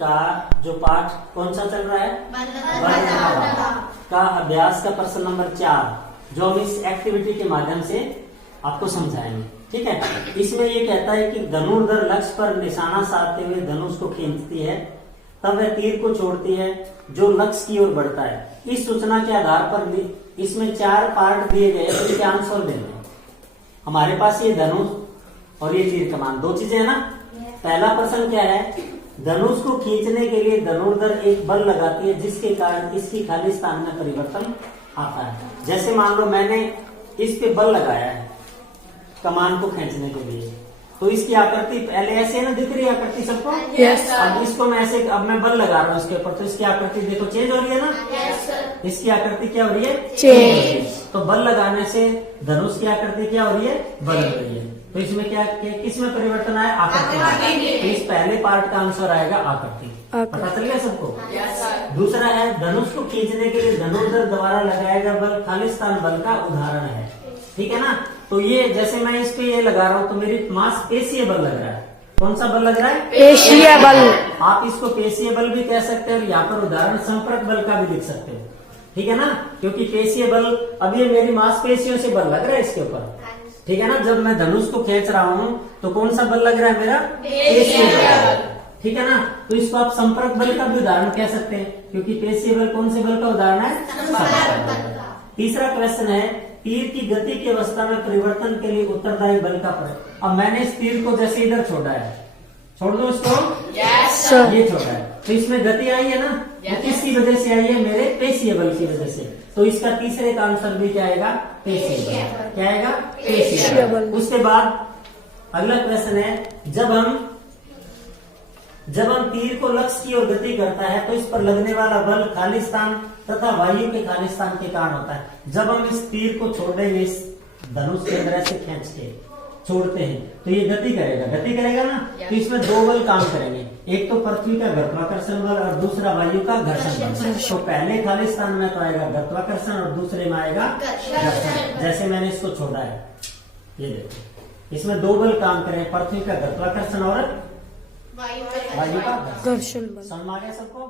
का जो पाठ कौन सा चल रहा है, का अभ्यास का प्रश्न नंबर 4 जो हम इस एक्टिविटी के माध्यम से आपको समझाएंगे। ठीक है, इसमें ये कहता है कि धनुर्धर लक्ष्य पर निशाना साधते हुए धनुष को खींचती है, तब वह तीर को छोड़ती है जो लक्ष्य की ओर बढ़ता है। इस सूचना के आधार पर इसमें 4 पार्ट दिए गए, तो इसके आंसर देने। हमारे पास ये धनुष और ये तीर कमान 2 चीजें है ना। पहला प्रश्न क्या है, धनुष को खींचने के लिए धनुर्धर एक बल लगाती है जिसके कारण इसकी खाली स्थान में परिवर्तन आता है। जैसे मान लो मैंने इस पे बल लगाया है कमान को खींचने के लिए, तो इसकी आकृति पहले ऐसे ना दिख रही है आकृति सबको। yes, अब इसको मैं ऐसे, अब मैं बल लगा रहा हूँ इसके ऊपर, तो इसकी आकृति देखो चेंज हो रही है ना। yes, इसकी आकृति क्या हो रही है, चेंज। तो बल लगाने से धनुष की आकृति क्या हो रही है, बदल रही है। तो इसमें क्या किसमें परिवर्तन आया, आकृति। तो इस पहले पार्ट का आंसर आएगा आकृति। पता चल गया सबको। दूसरा है धनुष को खींचने के लिए धनुर्धर द्वारा लगाया गया बल खालिस्तान बल का उदाहरण है। ठीक है ना। तो ये जैसे मैं इस पे ये लगा रहा हूँ तो मेरी मांसपेशीय बल लग रहा है। कौन सा बल लग रहा है, पेशीय बल। आप इसको पेशीय बल भी कह सकते हैं, यहाँ पर उदाहरण संपर्क बल का भी लिख सकते हो। ठीक है ना, क्योंकि पेशीय बल, अब ये मेरी मांसपेशियों से बल लग रहा है इसके ऊपर। ठीक है ना, जब मैं धनुष को खींच रहा हूँ तो कौन सा बल लग रहा है, मेरा पेशीय बल। ठीक है ना, तो इसको आप संपर्क बल का भी उदाहरण कह सकते हैं, क्योंकि पेशीय बल कौन से बल का उदाहरण है, संपर्क बल का। तीसरा क्वेश्चन है, तीर की गति की अवस्था में परिवर्तन के लिए उत्तरदायी बल का प्रयोग। अब मैंने इस तीर को जैसे इधर छोड़ा है, छोड़ दो इसको, yes, ये छोड़ा है, तो इसमें गति आई है ना। yes, किसकी वजह से आई है, मेरे पेशीय बल की वजह से। तो इसका तीसरे का आंसर भी क्या आएगा, पेशीय बल। क्या आएगा, पेशीय बल। उसके बाद अगला क्वेश्चन है, जब हम तीर को लक्ष्य की ओर गति करता है तो इस पर लगने वाला बल खालिस्तान तथा वायु के खालिस्तान के कारण होता है। जब हम इस तीर को छोड़ेंगे, इस धनुष के अंदर से खींच के छोड़ते हैं तो ये गति करेगा ना। तो इसमें 2 बल काम करेंगे, एक तो पृथ्वी का गुरुत्वाकर्षण बल और दूसरा वायु का घर्षण बल। तो पहले खालिस्तान में तो आएगा गुरुत्वाकर्षण और दूसरे में आएगा घर्षण। जैसे मैंने इसको छोड़ा है, ये देखो, इसमें 2 बल काम करें, पृथ्वी का गुरुत्वाकर्षण और वायु का घर्षण बल। समझ आ गया सबको।